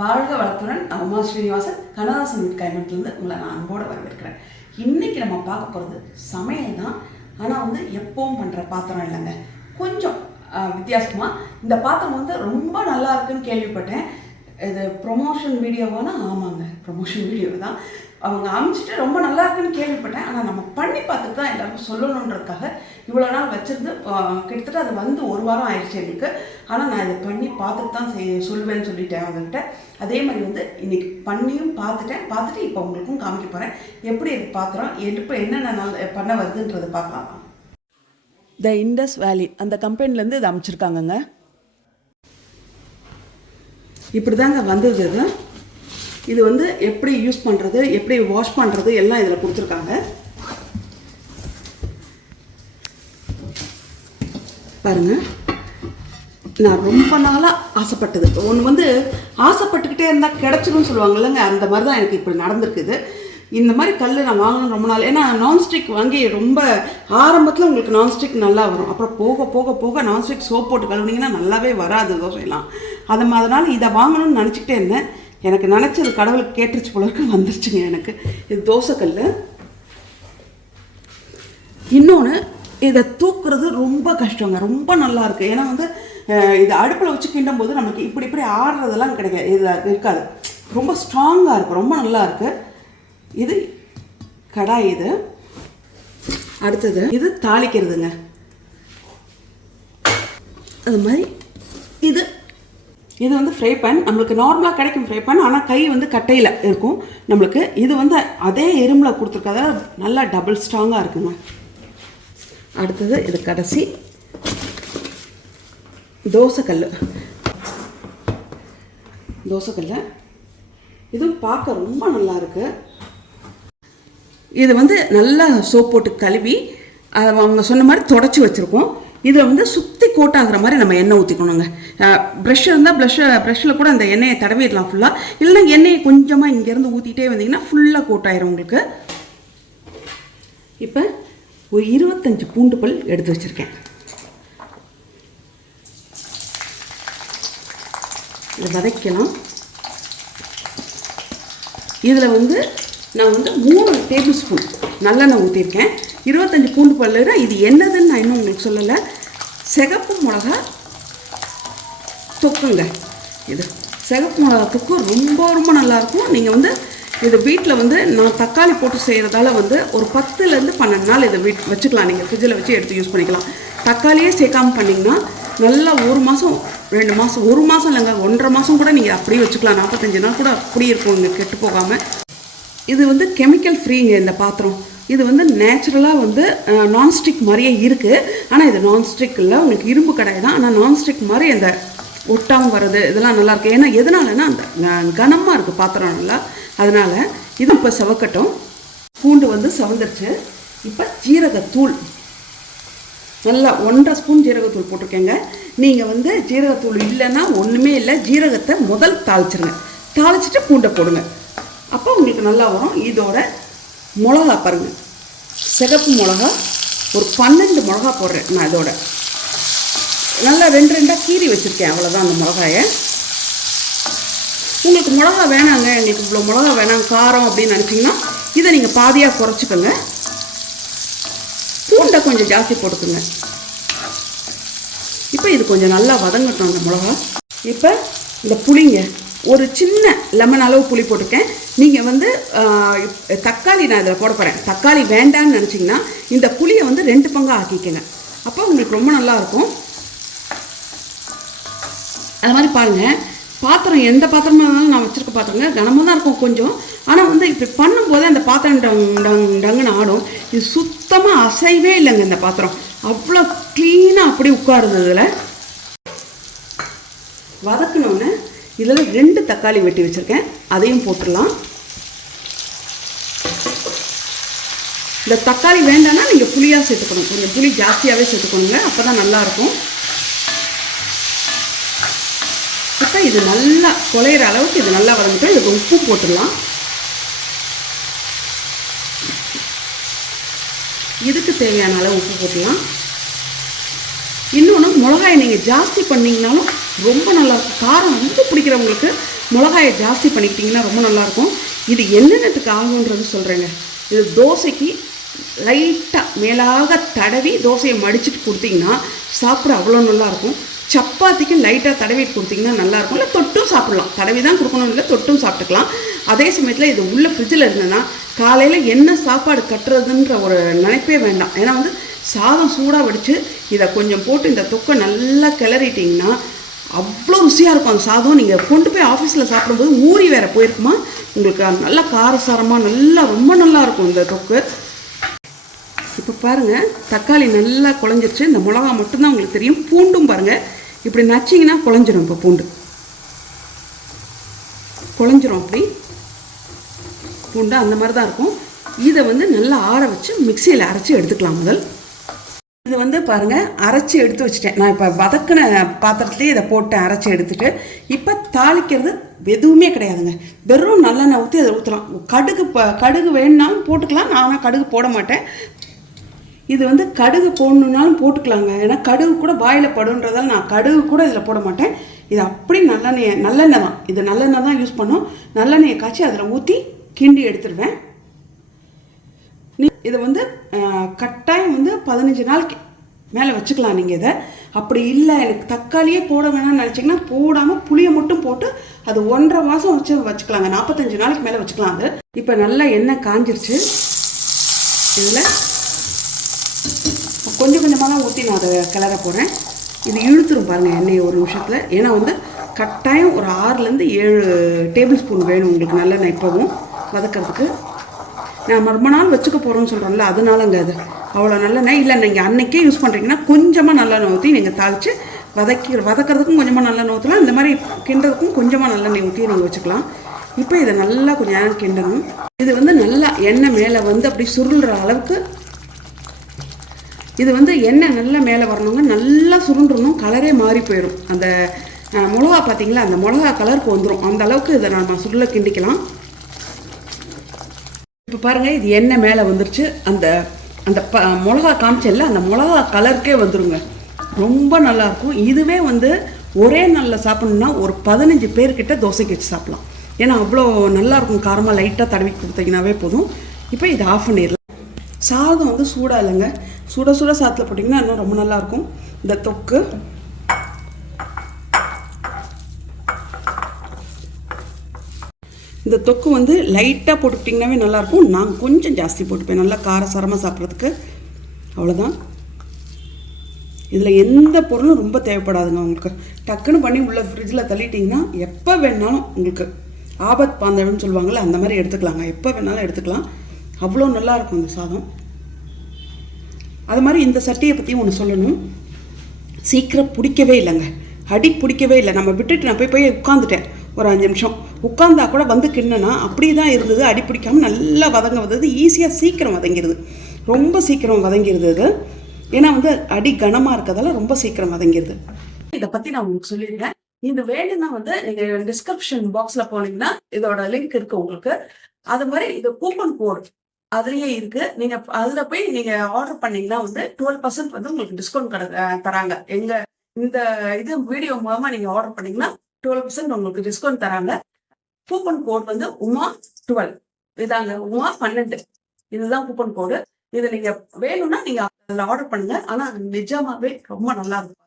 வாழ்க வளத்துடன் நான் உமா ஸ்ரீனிவாசன் கண்ணதாசன் வீட்காய்மட்டிலேருந்து உங்களை நான் அன்போடு வரவேற்கிறேன். இன்றைக்கி நம்ம பார்க்க போகிறது சமையல் தான். ஆனால் வந்து எப்பவும் பண்ணுற பாத்திரம் இல்லைங்க, கொஞ்சம் வித்தியாசமாக. இந்த பாத்திரம் வந்து ரொம்ப நல்லா இருக்குன்னு கேள்விப்பட்டேன். இது ப்ரொமோஷன் வீடியோவானா? ஆமாங்க, ப்ரொமோஷன் வீடியோ தான். அவங்க அமைச்சிட்டு ரொம்ப நல்லா இருக்குன்னு கேள்விப்பட்டேன். ஆனால் நம்ம பண்ணி பார்த்துட்டு தான் எல்லாருக்கும் சொல்லணுன்றதுக்காக இவ்வளோ நாள் வச்சுருந்து கிட்டத்தட்ட அது வந்து ஒரு வாரம் ஆயிடுச்சு எங்களுக்கு. ஆனால் நான் இதை பண்ணி பார்த்துட்டு தான் சொல்லுவேன்னு சொல்லிட்டேன் அவங்ககிட்ட. அதே மாதிரி வந்து இன்றைக்கி பண்ணியும் பார்த்துட்டு இப்போ உங்களுக்கும் காமிக்க போகிறேன் எப்படி இருக்கு பாத்திரம், எடுப்பு என்னென்ன நாள் பண்ண வருதுன்றது பார்க்கலாம். த இண்டஸ் வேலி அந்த கம்பெனிலேருந்து இதை அமைச்சிருக்காங்கங்க. இப்படி தாங்க வந்தது. இது வந்து எப்படி யூஸ் பண்ணுறது, எப்படி வாஷ் பண்ணுறது எல்லாம் இதில் கொடுத்துருக்காங்க. பாருங்கள், நான் ரொம்ப நாளாக ஆசைப்பட்டது ஒன்று வந்து ஆசைப்பட்டுக்கிட்டே இருந்தால் கிடச்சிடும்னு சொல்லுவாங்க இல்லைங்க, அந்த மாதிரி தான் எனக்கு இப்படி நடந்திருக்குது. இந்த மாதிரி கல் நான் வாங்கணும் ரொம்ப நாள். ஏன்னா நான்ஸ்டிக் வாங்கி ரொம்ப ஆரம்பத்தில் உங்களுக்கு நான்ஸ்டிக் நல்லா வரும், அப்புறம் போக போக போக நான்ஸ்டிக் சோப் போட்டு கழுவுனீங்கன்னா நல்லாவே வராது தோசையெல்லாம். அதனால இதை வாங்கணும்னு நினச்சிக்கிட்டே இருந்தேன். எனக்கு நினச்சது கடவுளுக்கு கேட்டுருச்சு போல இருக்கு, வந்துருச்சுங்க எனக்கு. இது தோசைக்கல். இன்னொன்று, இதை தூக்குறது ரொம்ப கஷ்டங்க, ரொம்ப நல்லா இருக்குது. ஏன்னா வந்து இதை அடுப்பில் வச்சு கிண்டும் போது நமக்கு இப்படி ஆடுறதெல்லாம் கிடைக்காது, இது இருக்காது. ரொம்ப ஸ்ட்ராங்காக இருக்குது, ரொம்ப நல்லா இருக்குது. இது கடாய். இது அடுத்தது இது தாளிக்கிறதுங்க. அது மாதிரி இது வந்து ஃப்ரை பேன். நம்மளுக்கு நார்மலாக கிடைக்கும் ஃப்ரை பேன், ஆனால் கை வந்து கட்டையில் இருக்கும் நம்மளுக்கு. இது வந்து அதே இரும்பில் கொடுத்துருக்கத நல்லா டபுள் ஸ்ட்ராங்காக இருக்குங்க. அடுத்தது இது கடைசி தோசைக்கல். இதுவும் பார்க்க ரொம்ப நல்லா இருக்கு. இது வந்து நல்லா சோப் போட்டு கழுவி அதை அவங்க சொன்ன மாதிரி தொடச்சி வச்சுருக்கோம். இதில் வந்து சுற்றி கோட்டாகிற மாதிரி நம்ம எண்ணெய் ஊற்றிக்கணுங்க. ப்ரஷ் இருந்தால் ப்ரஷ்ஷில் கூட அந்த எண்ணெயை தடவிடலாம் ஃபுல்லாக. இல்லைன்னா எண்ணெயை கொஞ்சமாக இங்கேருந்து ஊற்றிட்டே வந்தீங்கன்னா ஃபுல்லாக கோட்டாயிரும் உங்களுக்கு. இப்போ ஒரு 25 பூண்டு பல் எடுத்து வச்சுருக்கேன். இதை வதக்கலாம். இதில் வந்து நான் வந்து 3 டேபிள் ஸ்பூன் நல்லெண்ணெய் ஊற்றிருக்கேன். 25 பூண்டு பல்லுனா இது என்னதுன்னு நான் இன்னும் உங்களுக்கு சொல்லலை. சிகப்பு மிளகா தொக்குங்க. இது சிகப்பு மிளகா தொக்கு ரொம்ப ரொம்ப நல்லாயிருக்கும். நீங்கள் வந்து இது வீட்டில் வந்து நான் தக்காளி போட்டு செய்கிறதால வந்து ஒரு 10லேருந்து 12 நாள் இதை வச்சுக்கலாம். நீங்கள் ஃப்ரிட்ஜில் வச்சு எடுத்து யூஸ் பண்ணிக்கலாம். தக்காளியே சேர்க்காமல் பண்ணிங்கன்னா நல்லா 1 மாதம் 2 மாதம் 1 மாதம் இல்லைங்க 1.5 மாதம் கூட நீங்கள் அப்படியே வச்சுக்கலாம். 45 நாள் கூட அப்படி இருக்கும் இங்கே கெட்டு போகாமல். இது வந்து கெமிக்கல் ஃப்ரீங்க இந்த பாத்திரம். இது வந்து நேச்சுரலாக வந்து நான்ஸ்டிக் மாதிரியே இருக்குது. ஆனால் இது நான்ஸ்டிக் இல்லை, உங்களுக்கு இரும்பு கடாய் தான். ஆனால் நான்ஸ்டிக் மாதிரி அந்த ஒட்டாமல் வர்றது இதெல்லாம் நல்லாயிருக்கு. ஏன்னா எதனாலன்னா அந்த கனமாக இருக்குது பாத்திரம் நல்லா. அதனால் இது இப்போ செவக்கட்டும். பூண்டு வந்து செவந்துருச்சு. இப்போ ஜீரகத்தூள் நல்லா 1.5 ஸ்பூன் ஜீரகத்தூள் போட்டிருக்கேங்க. நீங்கள் வந்து ஜீரகத்தூள் இல்லைன்னா ஒன்றுமே இல்லை, ஜீரகத்தை முதல் தாளிச்சிருங்க. தாளிச்சிட்டு பூண்டை போடுங்க, அப்போ உங்களுக்கு நல்லா வரும். இதோட மிளகா பாருங்கள், சிகப்பு மிளகா ஒரு 12 மிளகா போடுறேன் நான். இதோட நல்லா 2 கீறி வச்சுருக்கேன், அவ்வளோதான் அந்த மிளகாயை. உங்களுக்கு மிளகா வேணாங்க, எங்களுக்கு இவ்வளோ மிளகா வேணாம் காரம் அப்படின்னு நினச்சிங்கன்னா இதை நீங்கள் பாதியாக குறைச்சிக்கோங்க. பூண்டை கொஞ்சம் ஜாஸ்தி போட்டுக்கோங்க. இப்போ இது கொஞ்சம் நல்லா வதங்கட்டும் அந்த மிளகா. இப்போ இந்த புளிங்க, ஒரு சின்ன லெமன் அளவு புளி போட்டிருக்கேன். நீங்கள் வந்து தக்காளி நான் இதில் போட போகிறேன். தக்காளி வேண்டான்னு நினச்சிங்கன்னா இந்த புளியை வந்து 2 பங்காக ஆக்கிக்கங்க, அப்போ உங்களுக்கு ரொம்ப நல்லாயிருக்கும். அது மாதிரி பாருங்கள், பாத்திரம் எந்த பாத்திரமாக இருந்தாலும் நான் வச்சுருக்க பாத்திரங்க கனமாக தான் இருக்கும் கொஞ்சம். ஆனால் வந்து இப்படி பண்ணும்போது அந்த பாத்திரம் டங்குன்னு ஆடும். இது சுத்தமாக அசைவே இல்லைங்க இந்த பாத்திரம், அவ்வளோ க்ளீனாக அப்படி உட்காருது. இதில் வதக்கணுன்னு இதில் 2 தக்காளி வெட்டி வச்சுருக்கேன், அதையும் போட்டுடலாம். இந்த தக்காளி வேண்டாம்னா நீங்கள் புளியாக சேர்த்துக்கணும், கொஞ்சம் புளி ஜாஸ்தியாகவே சேர்த்துக்கணுங்க, அப்போ தான் நல்லாயிருக்கும். இப்போ இது நல்லா குழையிற அளவுக்கு இது நல்லா வதங்கிட்டு இதுக்கு உப்பு போட்டுடலாம். இதுக்கு தேவையான அளவு உப்பு போட்டுடலாம். இன்னொன்று, மிளகாயை நீங்கள் ஜாஸ்தி பண்ணிங்கனாலும் ரொம்ப நல்லாயிருக்கும். காரம் ரொம்ப பிடிக்கிறவங்களுக்கு மிளகாயை ஜாஸ்தி பண்ணிக்கிட்டிங்கன்னா ரொம்ப நல்லாயிருக்கும். இது என்னென்னத்துக்கு ஆகுன்றது சொல்கிறேங்க. இது தோசைக்கு லைட்டாக மேலாக தடவி தோசையை மடிச்சுட்டு கொடுத்தீங்கன்னா சாப்பிட அவ்வளோ நல்லாயிருக்கும். சப்பாத்திக்கு லைட்டாக தடவி கொடுத்தீங்கன்னா நல்லாயிருக்கும். இல்லை தொட்டும் சாப்பிட்லாம். தடவி தான் கொடுக்கணும், இல்லை தொட்டும் சாப்பிட்டுக்கலாம். அதே சமயத்தில் இது உள்ள ஃப்ரிட்ஜில் இருந்ததுன்னா காலையில் என்ன சாப்பாடு கட்டுறதுன்ற ஒரு நினைப்பே வேண்டாம். ஏன்னா வந்து சாதம் சூடாக வடித்து இதை கொஞ்சம் போட்டு இந்த தொக்கை நல்லா கிளறிட்டிங்கன்னா அவ்வளோ ருசியாக இருக்கும் அந்த சாதம். நீங்கள் கொண்டு போய் ஆஃபீஸில் சாப்பிடும்போது ஊறி வேறு போயிருக்குமா, உங்களுக்கு நல்லா காரசாரமாக நல்லா ரொம்ப நல்லாயிருக்கும் இந்த தொக்கு. இப்போ பாருங்கள், தக்காளி நல்லா குழஞ்சிருச்சு. இந்த மிளகா மட்டும்தான் உங்களுக்கு தெரியும். பூண்டும் பாருங்கள், இப்படி நச்சிங்கன்னா குழஞ்சிரும். இப்போ பூண்டு குழஞ்சிரும். அப்படி பூண்டு அந்த மாதிரி தான் இருக்கும். இதை வந்து நல்லா ஆற வச்சு மிக்சியில் அரைச்சி எடுத்துக்கலாம். முதல் இது வந்து பாருங்கள் அரைச்சி எடுத்து வச்சுட்டேன். நான் இப்போ வதக்கின பாத்திரத்துலேயே இதை போட்டேன், அரைச்சி எடுத்துகிட்டு. இப்போ தாளிக்கிறது எதுவுமே கிடையாதுங்க. வெறும் நல்லெண்ணெய் ஊற்றி அதை ஊற்றலாம். கடுகு வேணுனாலும் போட்டுக்கலாம். நான் ஆனால் கடுகு போட மாட்டேன். இது வந்து கடுகு போடணுன்னாலும் போட்டுக்கலாங்க. ஏன்னா கடுகு கூட வாயில் படுன்றதால நான் கடுகு கூட இதில் போட மாட்டேன். இது அப்படி நல்லெண்ணெய் தான். இது நல்லெண்ணெய் தான் யூஸ் பண்ணோம். நல்லெண்ணெயை காய்ச்சி அதில் ஊற்றி கிண்டி எடுத்துடுவேன். இதை வந்து கட்டாயம் வந்து 15 நாளைக்கு மேலே வச்சுக்கலாம் நீங்கள் இதை. அப்படி இல்லை எனக்கு தக்காளியே போட வேணாம்னு நினச்சிங்கன்னா போடாமல் புளியை மட்டும் போட்டு அது 1.5 மாதம் வச்சுக்கலாங்க. 45 நாளைக்கு மேலே வச்சுக்கலாம். அது இப்போ நல்லா எண்ணெய் காஞ்சிருச்சு. இதில் கொஞ்சம் கொஞ்சமாக தான் ஊற்றி நான் அதை கிளற போகிறேன். இது இழுத்துரும் பாருங்கள் எண்ணெயை ஒரு நிமிஷத்தில். ஏன்னா வந்து கட்டாயம் ஒரு 6லேருந்து 7 டேபிள் ஸ்பூன் வேணும் உங்களுக்கு நல்லெண்ணெய் இப்போவும் வதக்கிறதுக்கு. நான் ரொம்ப நாள் வச்சுக்க போகிறோன்னு சொல்கிறோம்ல, அதனாலங்க அது அவ்வளோ நல்லெண்ணெய் இல்லை. நீங்கள் அன்றைக்கே யூஸ் பண்ணுறீங்கன்னா கொஞ்சமாக நல்லெண்ணெய் ஊற்றி நீங்கள் தாளித்து வதக்கிறதுக்கும் கொஞ்சமாக நல்லெண்ணெய் ஊற்றலாம். இந்த மாதிரி கிண்டுறதுக்கும் கொஞ்சமாக நல்லெண்ணெய் ஊற்றி நீங்கள் வச்சுக்கலாம். இப்போ இதை நல்லா கொஞ்சம் நேரம் கிண்டணும். இது வந்து நல்லா எண்ணெய் மேலே வந்து அப்படி சுருள்ற அளவுக்கு இது வந்து எண்ணெய் நல்லா மேலே வரணுங்க. நல்லா சுருண்டுறணும், கலரே மாறி போயிடும். அந்த மிளகா பார்த்தீங்களா, அந்த மிளகா கலருக்கு வந்துடும். அந்த அளவுக்கு இதை நம்ம சுருளை கிண்டிக்கலாம். இப்போ பாருங்கள், இது எண்ணெய் மேலே வந்துருச்சு. அந்த அந்த மிளகா காமிச்சல்ல, அந்த மிளகா கலருக்கே வந்துடுங்க. ரொம்ப நல்லாயிருக்கும். இதுவே வந்து ஒரே நாளில் சாப்பிட்ணுன்னா ஒரு 15 பேர்கிட்ட தோசைக்கு வச்சு சாப்பிட்லாம். ஏன்னா அவ்வளோ நல்லாயிருக்கும். காரமாக லைட்டாக தடவி கொடுத்தீங்கன்னாவே போதும். இப்போ இதை ஆஃப் பண்ணிடலாம். சாதம் வந்து சூடாக இல்லைங்க, சுட சாதத்தில் போட்டிங்கன்னா இன்னும் ரொம்ப நல்லாயிருக்கும். இந்த தொக்கு வந்து லைட்டாக போட்டுக்கிட்டிங்கனாவே நல்லாயிருக்கும். நான் கொஞ்சம் ஜாஸ்தி போட்டுப்பேன், நல்லா காரசாரமாக சாப்பிட்றதுக்கு. அவ்வளோதான். இதில் எந்த பொருளும் ரொம்ப தேவைப்படாதுங்க உங்களுக்கு. டக்குன்னு பண்ணி உள்ள ஃப்ரிட்ஜில் தள்ளிட்டிங்கன்னா எப்போ வேணாலும் உங்களுக்கு ஆபத் பாந்தவன்னு சொல்லுவாங்கள்ல, அந்த மாதிரி எடுத்துக்கலாங்க. எப்போ வேணாலும் எடுத்துக்கலாம். அவ்வளோ நல்லாயிருக்கும் இந்த சாதம். அது மாதிரி இந்த சட்டியை பற்றியும் ஒன்று சொல்லணும். சீக்கிரம் பிடிக்கவே இல்லைங்க, அடி பிடிக்கவே இல்லை. நம்ம விட்டுட்டு நான் போய் உட்காந்துட்டேன் ஒரு 5 நிமிஷம். உட்காந்தா கூட வந்து கிண்ணனா அப்படியே தான் இருந்தது. அடி பிடிக்காமல் நல்லா வதங்குவது. ஈஸியாக சீக்கிரம் வதங்கிடுது, ரொம்ப சீக்கிரம் வதங்கிடுது அது. ஏன்னா வந்து அடி கனமாக இருக்கிறதால ரொம்ப சீக்கிரம் வதங்கிடுது. இதை பற்றி நான் உங்களுக்கு சொல்லிடுறேன். இது வேணும்னா வந்து நீங்கள் டிஸ்கிரிப்ஷன் பாக்ஸில் போனீங்கன்னா இதோட லிங்க் இருக்குது உங்களுக்கு. அது மாதிரி இது கூப்பன் கோட் அதுலேயே இருக்குது. நீங்கள் அதில் போய் நீங்கள் ஆர்டர் பண்ணிங்கன்னா வந்து 12% வந்து உங்களுக்கு டிஸ்கவுண்ட் தராங்க. எங்கள் இந்த இது வீடியோ மூலமாக நீங்கள் ஆர்டர் பண்ணிங்கன்னா 12% உங்களுக்கு டிஸ்கவுண்ட் தராங்க. கூப்பன் கோட் வந்து UMA12 இதாங்க, UMA12 இதுதான் கூப்பன் கோடு. இது நீங்கள் வேணும்னா நீங்கள் அதில் ஆர்டர் பண்ணுங்க. ஆனால் நிஜமாவே ரொம்ப நல்லா இருக்கும்.